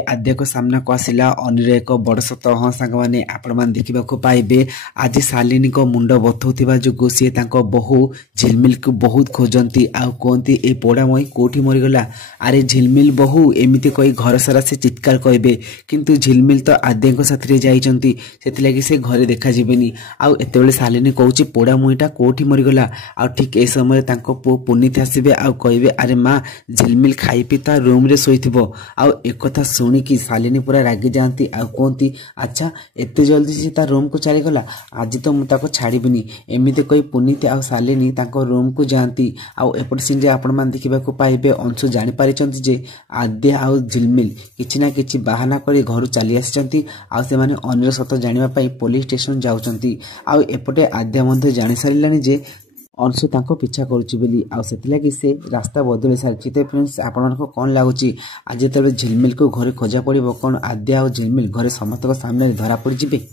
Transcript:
आद्य को सामना को आसिला अनिर एक बड़ सत हाँ सांग मैंने आपण मैंने देखा पाइबे आज शालिनी को मुंड बथौवा जो सी बहु झिलमिल को बहुत खोजती आउ कहती ए पोड़ा मई कौटी मरीगला अरे झिलमिल बहु एमती कही घर सारा से चित्कार कहे किंतु झिलमिल तो आद्य साथी जाइंट से से घरे देखा आउ एत शालिनी कहूँ पोड़ा मईटा कौटी मरीगला आ ठीक ए समय पु पुनीत आसबे आउ कहे अरे माँ झिलमिल खाई पी ता रूम रे शोइथिबो आउ एक शुणिकी शालिनी पूरा रागी जाती आ कहती अच्छा एत जल्दी से ता रूम को चलीगला आज तो मुझे छाड़बी एमती कही पुनीत आ शालिनी रूम को जाती आउट सीन आपण मैंने देखा पाइबे अंशु जापारी जे आद्य आउ झिलमिल किछि ना किछि बाहाना कर घर चली आसी अनिर सत जानापी पुलिस स्टेशन जाऊँगी आउटे आद्य जानी सारे जे अंशु तांको पीछा करुँगी से रास्ता बदल सारी तो फ्रेंड्स आपण कौन लगुच आज जो झिलमिल को घरे खोजा पड़ो कौन आद्य आ झिलमिल घरे समस्त सामने धरा पड़ जाए।